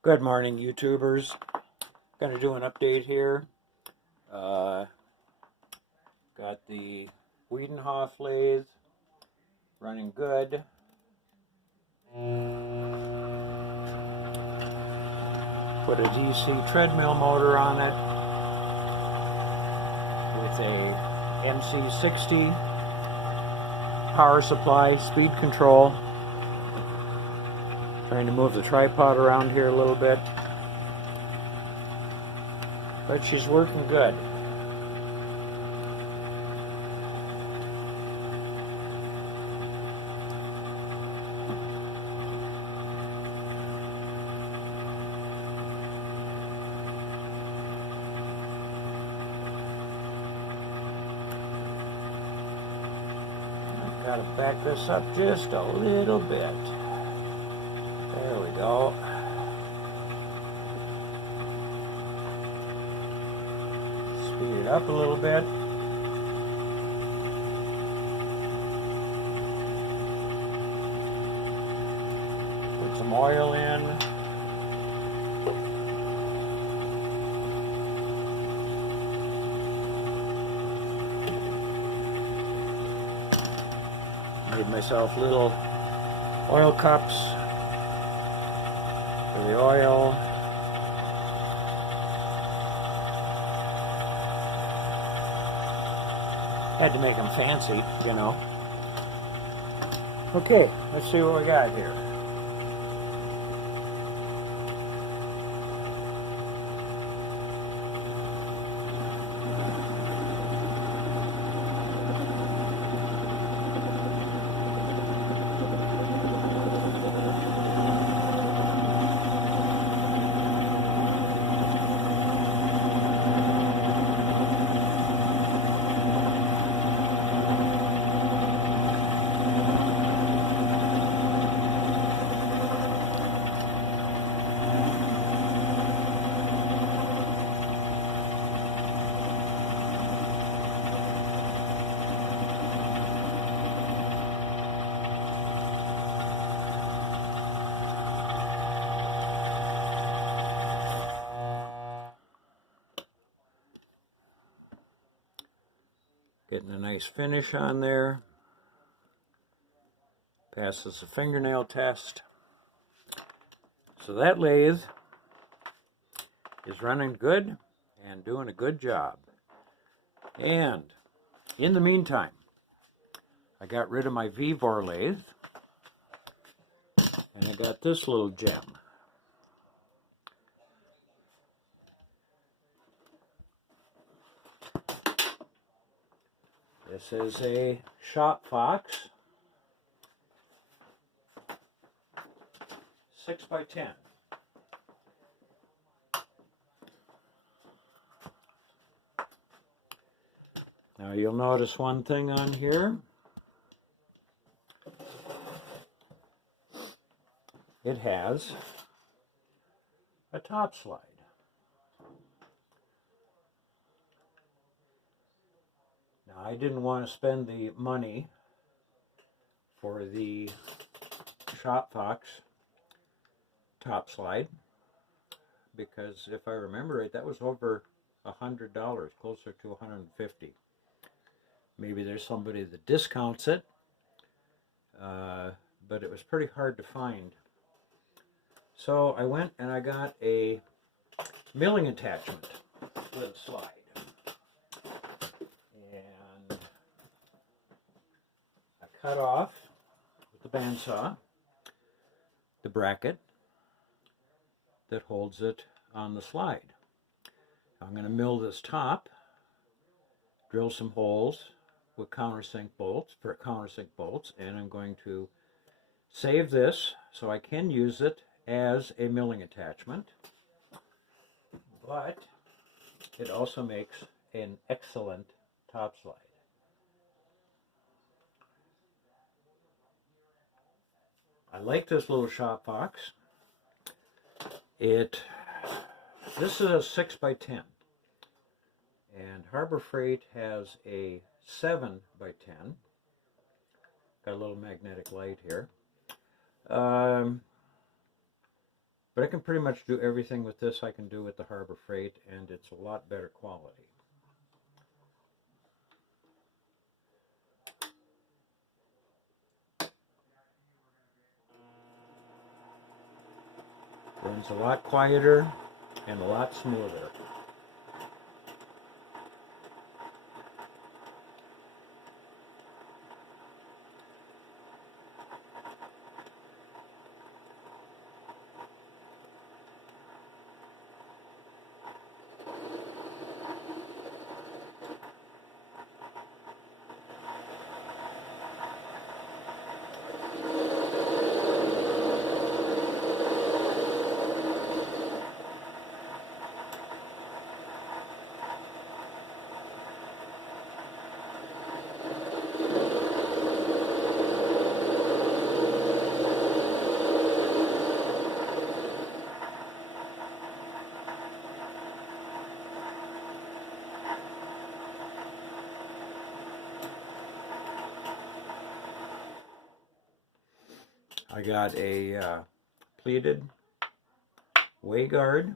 Good morning, YouTubers. Going to do an update here. Uh, got the Wiedenhoff lathe running good. Put a DC treadmill motor on it with a MC60 power supply, speed control. Trying to move the tripod around here a little bit. But she's working good. I've got to back this up just a little bit. There we go. Speed it up a little bit. Put some oil in. Made myself little oil cups for the oil. Had to make them fancy, you know. Okay, let's see what we got here. Getting a nice finish on there. Passes the fingernail test. So that lathe is running good and doing a good job. And in the meantime, I got rid of my V-bore lathe and I got this little gem. This is a Shop Fox 6x10. Now you'll notice one thing on here. It has a top slide. Now I didn't want to spend the money for the Shop Fox top slide because if I remember right, that was over $100, closer to $150. Maybe there's somebody that discounts it, but it was pretty hard to find. So I went and I got a milling attachment with a slide. And I cut off with the bandsaw the bracket that holds it on the slide. I'm going to mill this top, drill some holes with countersink bolts, and I'm going to save this so I can use it as a milling attachment, but it also makes an excellent top slide. I like this little Shop Fox. This is a 6x10, and Harbor Freight has a 7x10. Got a little magnetic light here. But But I can pretty much do everything with this I can do with the Harbor Freight, and it's a lot better quality. Runs a lot quieter and a lot smoother. I got a pleated Way-Guard.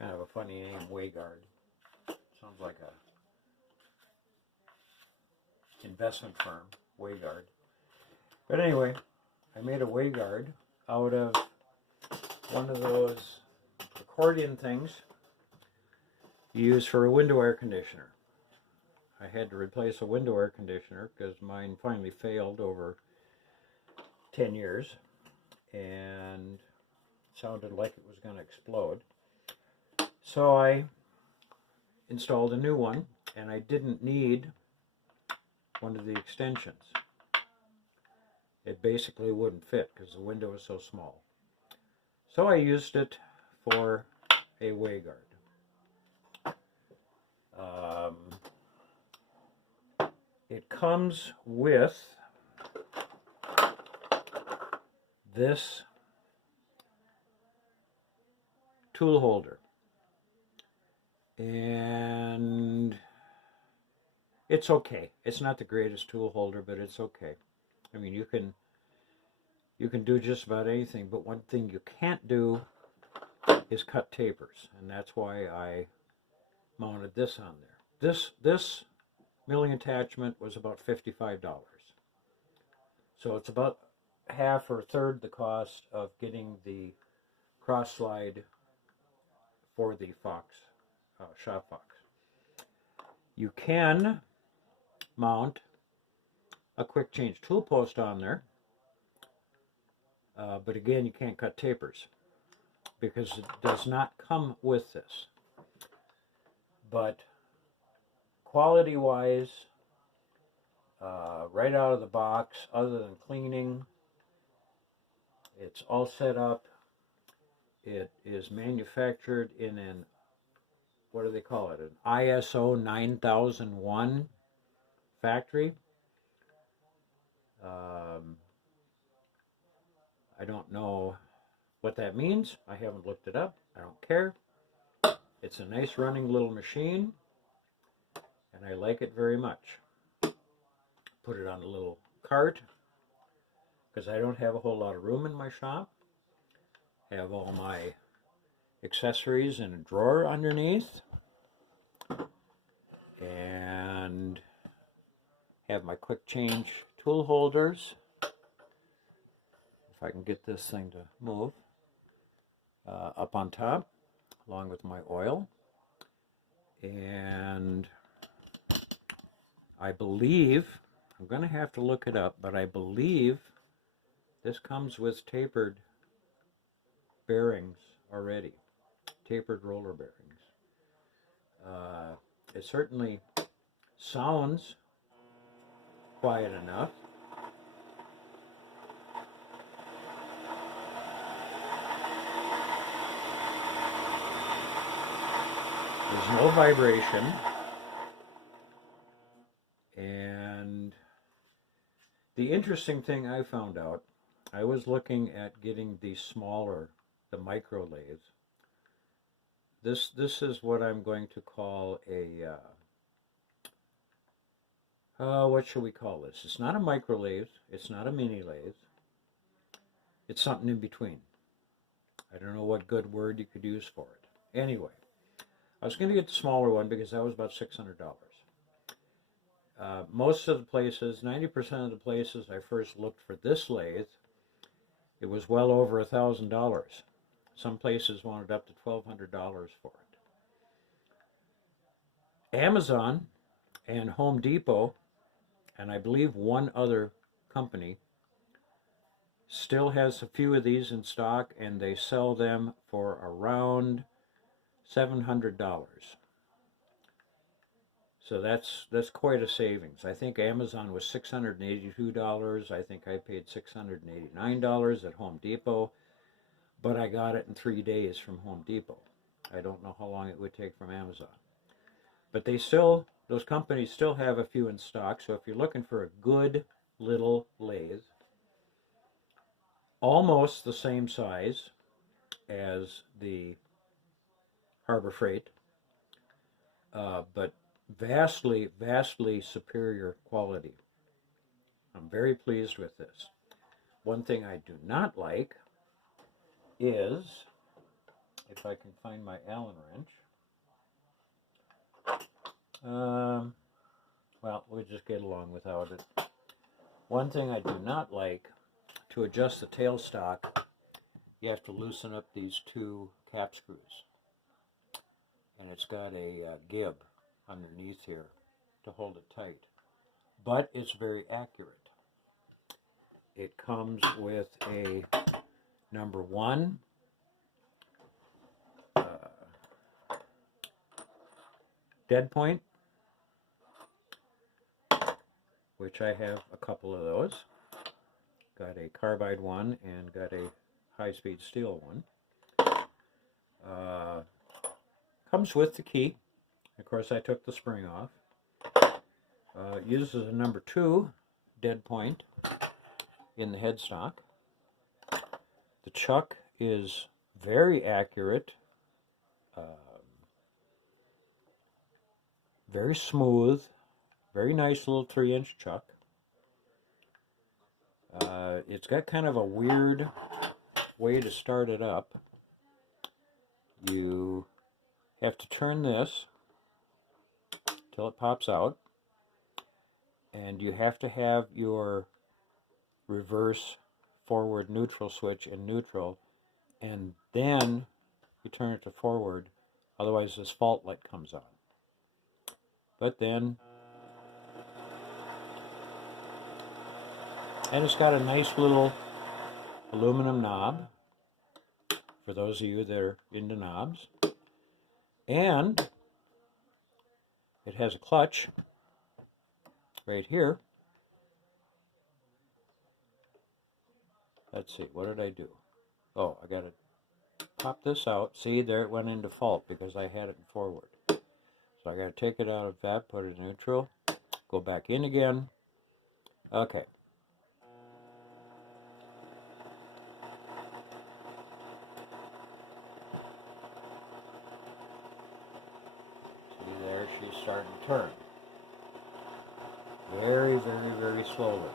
Kind of a funny name, Way-Guard. Sounds like a investment firm, Way-Guard. But anyway, I made a Way-Guard out of one of those accordion things you use for a window air conditioner. I had to replace a window air conditioner because mine finally failed over 10 years and sounded like it was going to explode. So I installed a new one, and I didn't need one of the extensions. It basically wouldn't fit because the window was so small. So I used it for a Way-Guard. It comes with this tool holder, and it's okay. It's not the greatest tool holder, but it's okay. I mean, you can do just about anything, but one thing you can't do is cut tapers, and that's why I mounted this on there. This milling attachment was about $55. So it's about half or a third the cost of getting the cross slide for the Fox, Shop Fox. You can mount a quick change tool post on there, but again, you can't cut tapers because it does not come with this. But quality wise, right out of the box, other than cleaning, it's all set up. It is manufactured in an, what do they call it, an ISO 9001 factory. I don't know what that means. I haven't looked it up. I don't care. It's a nice running little machine, and I like it very much. Put it on a little cart because I don't have a whole lot of room in my shop. I have all my accessories in a drawer underneath, and have my quick change tool holders. If I can get this thing to move, up on top, along with my oil. And I believe, I'm going to have to look it up, but I believe this comes with tapered bearings already, tapered roller bearings. It certainly sounds quiet enough. There's no vibration, and the interesting thing I found out, I was looking at getting the smaller, the micro lathes. This is what I'm going to call a, what should we call this? It's not a micro lathe, it's not a mini lathe. It's something in between. I don't know what good word you could use for it. Anyway, I was going to get the smaller one because that was about $600. Most of the places, 90% of the places I first looked for this lathe, it was well over $1,000. Some places wanted up to $1,200 for it. Amazon and Home Depot, and I believe one other company, still has a few of these in stock, and they sell them for around $700. So that's quite a savings. I think Amazon was $682. I think I paid $689 at Home Depot, but I got it in 3 days from Home Depot. I don't know how long it would take from Amazon. But those companies still have a few in stock, so if you're looking for a good little lathe, almost the same size as the Harbor Freight, but vastly, vastly superior quality. I'm very pleased with this. One thing I do not like is, if I can find my Allen wrench, well, we'll just get along without it. One thing I do not like, to adjust the tailstock, you have to loosen up these two cap screws. And it's got a gib underneath here to hold it tight. But it's very accurate. It comes with a number 1 dead point, which I have a couple of those. Got a carbide one and got a high-speed steel one. Comes with the key. Of course, I took the spring off. Uses a number 2 dead point in the headstock. The chuck is very accurate, very smooth, very nice little 3-inch chuck. It's got kind of a weird way to start it up. You have to turn this till it pops out, and you have to have your reverse forward neutral switch in neutral, and then you turn it to forward, otherwise this fault light comes on. But then, and it's got a nice little aluminum knob for those of you that are into knobs, and it has a clutch right here. Let's see, what did I do? Oh, I got to pop this out. See, there it went into fault because I had it in forward. So I got to take it out of that, put it in neutral, go back in again. Okay. See there, she's starting to turn. Very, very, very slowly.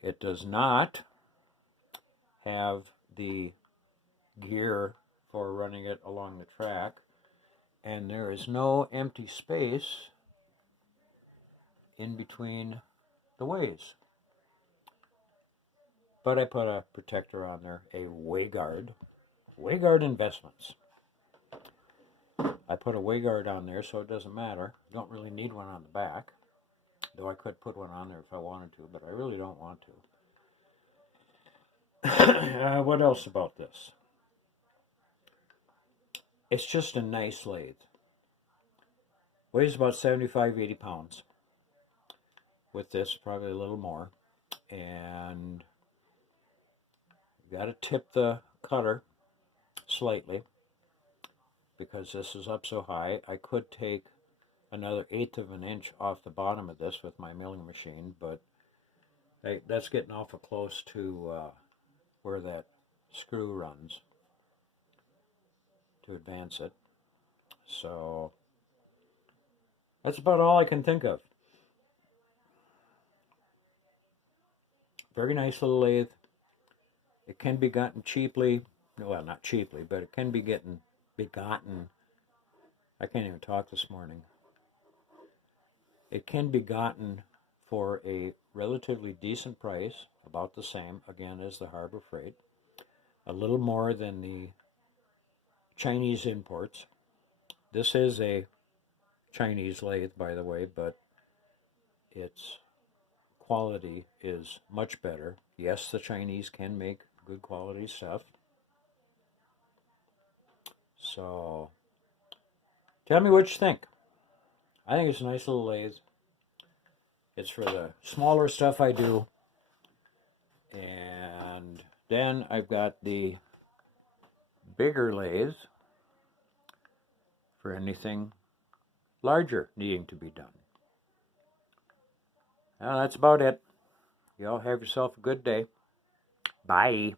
It does not have the gear for running it along the track, and there is no empty space in between the ways. But I put a protector on there, a Waygard Investments. I put a Waygard on there so it doesn't matter. You don't really need one on the back, though I could put one on there if I wanted to, but I really don't want to. What else about this? It's just a nice lathe. Weighs about 75, 80 pounds. With this, probably a little more. And you got to tip the cutter slightly because this is up so high. I could take another 1/8 of an inch off the bottom of this with my milling machine, but that's getting awful close to where that screw runs to advance it. So That's about all I can think of. Very nice little lathe. It can be gotten cheaply. Well, not cheaply, but it can be begotten. I can't even talk this morning. It can be gotten for a relatively decent price, about the same, again, as the Harbor Freight. A little more than the Chinese imports. This is a Chinese lathe, by the way, but its quality is much better. Yes, the Chinese can make good quality stuff. So, tell me what you think. I think it's a nice little lathe. It's for the smaller stuff I do. And then I've got the bigger lathe for anything larger needing to be done. Well, that's about it. You all have yourself a good day. Bye.